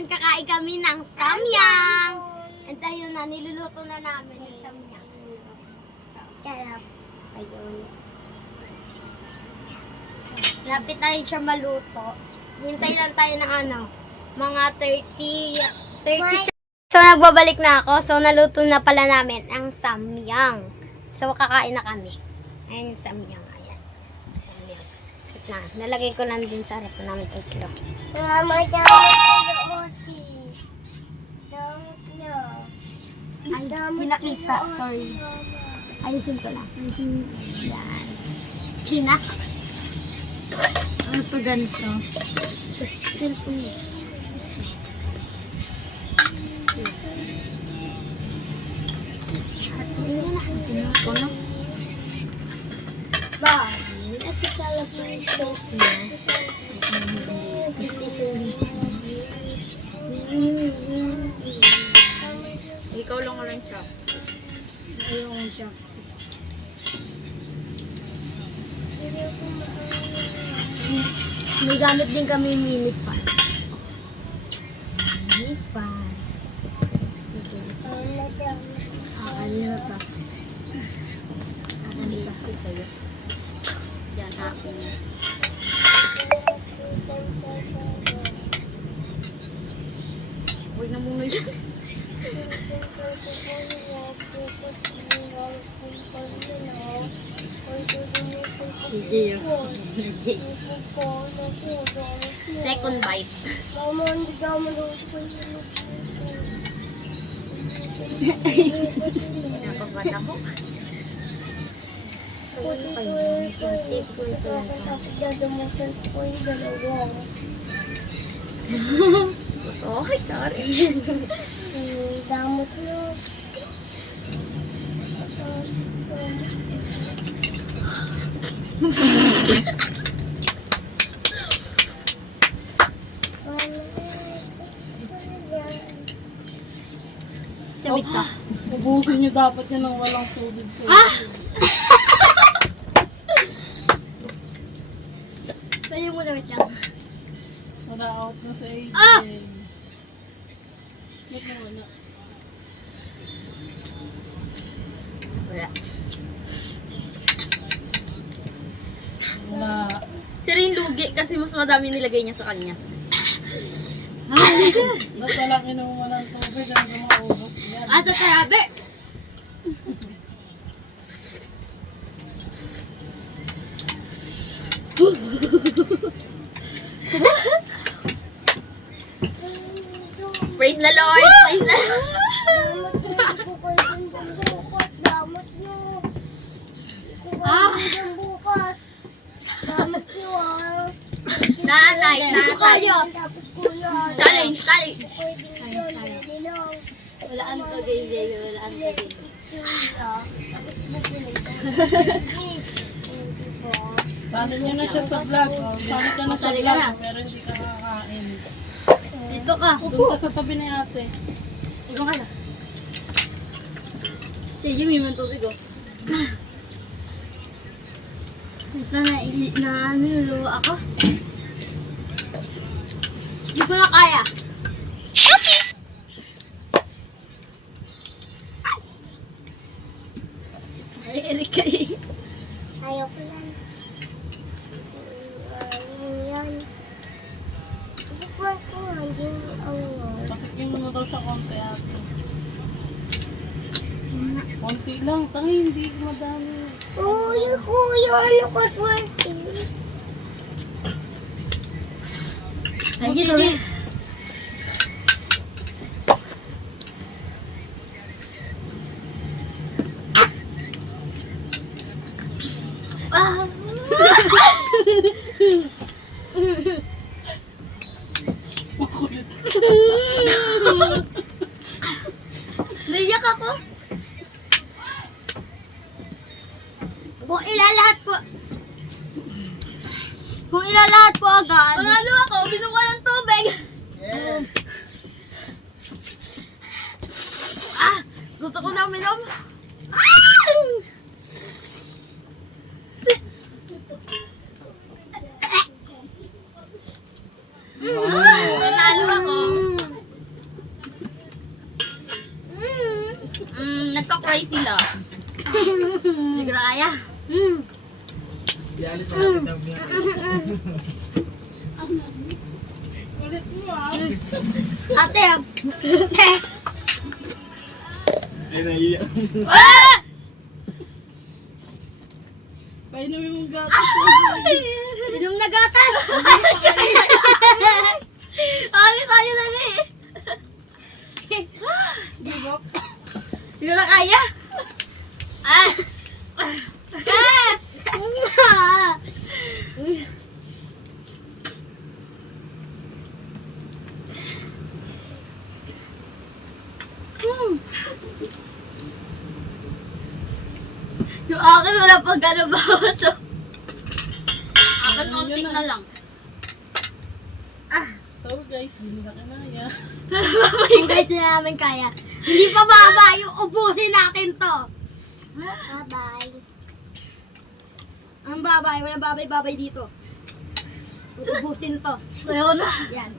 ngayon kakain kami ng samyang. And ayun na, niluluto na namin yung samyang. Sarap. Ayun. Lapit na rin siya maluto. Hintay lang tayo ng mga 30 So, nagbabalik na ako. So, naluto na pala namin ang samyang. So, kakain na kami. Ayan yung samyang. Ayan. Samyang. Wait na. Nalagay ko lang din sa harapan namin ito kilo. Mama, damot niya. Ay, pinakita. Sorry. Ayusin ko lang. Ayusin. Yan. Chinak. Ano pa ganito? Cellphone. Ako na. Bye. At celebrate Christmas. This is Ikaw lang walang chopstick. Ayun ang chopstick. May gamit din kami mini fan. Mini fan. Ano na pa? Ano na pa sa'yo? Yan, akin. Huwag na muna yan. Sige yun. Second bite. Mama, hindi ka maluto. Nakabata ko. Tapos dadamutan ko yung dalawang. Okay, sorry. Damot mo. Sabit ka. Ubusin niyo dapat yan ng walang tubig. Pwede mo na wait lang. Wala out na sa AJ. Ba't na wala? Wala. Wala. Sira yung lugi kasi mas madami nilagay niya sa kanya. Ba't walang inuman ng tubig hanggang maubos yan? Ata tayabe! Praise the Lord! Praise the Lord! Damot nyo. Kukunin ng bukas. Damot nyo Nanay! Nanay! Tapos kuya. Challenge! Challenge! Pwede yun. Pwede lang. Wala ang tubig, Jay. Wala ang tubig. Tapos bukilin ko. Sana nyo na siya sa vlog. Sana ka na sa Talaga vlog. na. Pero hindi ka makakain. Dito ka. Doon ka sa tabi ni ate. Upo ka na. Si Jimmy man tubig oh. Niluluwa ako. Hindi ko na kaya. Ay, Eric kayo. Ayaw ko lang. Yan. Bukuha ko nga. Hindi Pakikin mo daw sa konti ate. Konti lang. Tangi, hindi madami. Kuya, ano ka swerte? Ay, sorry. Ah. Makulit. Naiyak ako. Kung ilalahat po agad. Panalo ako, binuka ng tubig. Gusto ko na uminom. Panalo ako. sila. Hindi ko na kaya. Ialis na natin ang biyak. Ate, Ay, naiiyak. Painumin mong gatas. inom na gatas. Alis tayo na ni. Hindi ko na kaya. Yung akin wala pang gano'n bawas. Akin konting na lang. Oh guys, hindi na kinaya. Guys, na namin kaya. Hindi pa baba yung ubusin natin to. Bye-bye. Ang babay, walang babay-babay dito. Ubusin to. Ayaw na. Yan.